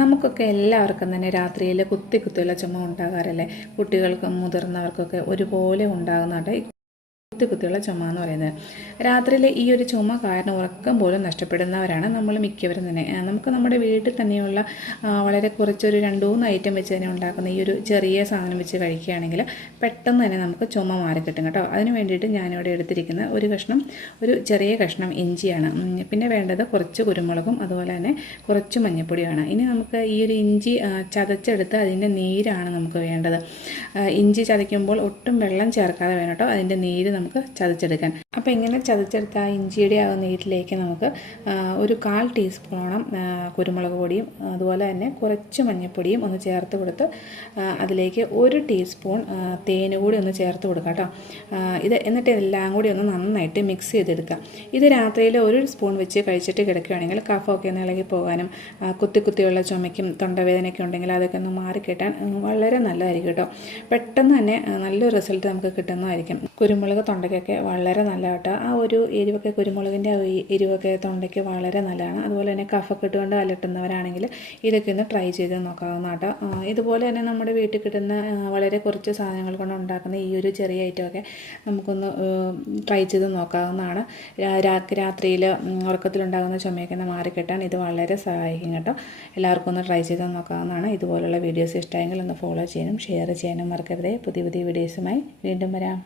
നമുക്കൊക്കെ എല്ലാവർക്കും തന്നെ രാത്രിയിൽ കുത്തിയുള്ള ചുമ ഉണ്ടാകാറില്ലേ? കുട്ടികൾക്കും മുതിർന്നവർക്കൊക്കെ ഒരുപോലെ ഉണ്ടാകുന്നുണ്ട് കുത്തിയുള്ള ചുമ എന്ന് പറയുന്നത്. രാത്രിയിലെ ഈ ഒരു ചുമ കാരണം ഉറക്കം പോലും നഷ്ടപ്പെടുന്നവരാണ് നമ്മൾ മിക്കവരും തന്നെ. നമുക്ക് നമ്മുടെ വീട്ടിൽ തന്നെയുള്ള വളരെ കുറച്ചൊരു 2-3 ഐറ്റം വെച്ച് തന്നെ ഉണ്ടാക്കുന്ന ഈ ഒരു ചെറിയ സാധനം വെച്ച് കഴിക്കുകയാണെങ്കിൽ പെട്ടെന്ന് തന്നെ നമുക്ക് ചുമ മാറിക്കിട്ടും കേട്ടോ. അതിന് വേണ്ടിയിട്ട് ഞാനിവിടെ എടുത്തിരിക്കുന്ന ഒരു ചെറിയ കഷ്ണം ഇഞ്ചിയാണ്. പിന്നെ വേണ്ടത് കുറച്ച് കുരുമുളകും അതുപോലെ തന്നെ കുറച്ച് മഞ്ഞൾപ്പൊടിയാണ്. ഇനി നമുക്ക് ഈ ഒരു ഇഞ്ചി ചതച്ചെടുത്ത് അതിൻ്റെ നീരാണ് നമുക്ക് വേണ്ടത്. ഇഞ്ചി ചതയ്ക്കുമ്പോൾ ഒട്ടും വെള്ളം ചേർക്കാതെ വേണം കേട്ടോ അതിൻ്റെ നീര് നമുക്ക് ചതച്ചെടുക്കാൻ. അപ്പോൾ ഇങ്ങനെ ചതച്ചെടുത്ത ആ ഇഞ്ചിയുടെ ആ നീരിലേക്ക് നമുക്ക് ഒരു 1/4 ടീസ്പൂണോളം കുരുമുളക് പൊടിയും അതുപോലെ തന്നെ കുറച്ച് മഞ്ഞൾപ്പൊടിയും ഒന്ന് ചേർത്ത് കൊടുത്ത് അതിലേക്ക് 1 ടീസ്പൂൺ തേൻ കൂടി ഒന്ന് ചേർത്ത് കൊടുക്കാം കേട്ടോ. എന്നിട്ട് എല്ലാം കൂടി ഒന്ന് നന്നായിട്ട് മിക്സ് ചെയ്തെടുക്കാം. ഇത് രാത്രിയിൽ 1 സ്പൂൺ വെച്ച് കഴിച്ചിട്ട് കിടക്കുകയാണെങ്കിൽ കഫമൊക്കെ ഒന്ന് ഇളകി പോകാനും കുത്തിയുള്ള ചുമയ്ക്കും തൊണ്ടവേദനയൊക്കെ ഉണ്ടെങ്കിൽ അതൊക്കെ ഒന്ന് മാറിക്കിട്ടാൻ വളരെ നല്ലതായിരിക്കും കേട്ടോ. പെട്ടെന്ന് തന്നെ നല്ലൊരു റിസൾട്ട് നമുക്ക് കിട്ടുന്നതായിരിക്കും. കുരുമുളക് തൊണ്ടയ്ക്കൊക്കെ വളരെ നല്ല കേട്ടോ. ആ ഒരു എരിവൊക്കെ കുരുമുളകിൻ്റെ എരിവൊക്കെ തൊണ്ടയ്ക്ക് വളരെ നല്ലതാണ്. അതുപോലെ തന്നെ കഫക്കെട്ട് കൊണ്ട് അലട്ടുന്നവരാണെങ്കിൽ ഇതൊക്കെ ഒന്ന് ട്രൈ ചെയ്ത് നോക്കാവുന്ന കേട്ടോ. ഇതുപോലെ തന്നെ നമ്മുടെ വീട്ടിൽ കിട്ടുന്ന വളരെ കുറച്ച് സാധനങ്ങൾ കൊണ്ട് ഉണ്ടാക്കുന്ന ഈ ഒരു ചെറിയ ഐറ്റമൊക്കെ നമുക്കൊന്ന് ട്രൈ ചെയ്ത് നോക്കാവുന്നതാണ്. രാത്രിയിൽ ഉറക്കത്തിലുണ്ടാകുന്ന ചുമയൊക്കെ ഒന്ന് മാറിക്കിട്ടാൻ ഇത് വളരെ സഹായിക്കും കേട്ടോ. എല്ലാവർക്കും ഒന്ന് ട്രൈ ചെയ്ത് നോക്കാവുന്നതാണ്. ഇതുപോലുള്ള വീഡിയോസ് ഇഷ്ടമായെങ്കിൽ ഒന്ന് ഫോളോ ചെയ്യാനും ഷെയർ ചെയ്യാനും മറക്കരുത്. പുതിയ വീഡിയോസുമായി വീണ്ടും വരാം.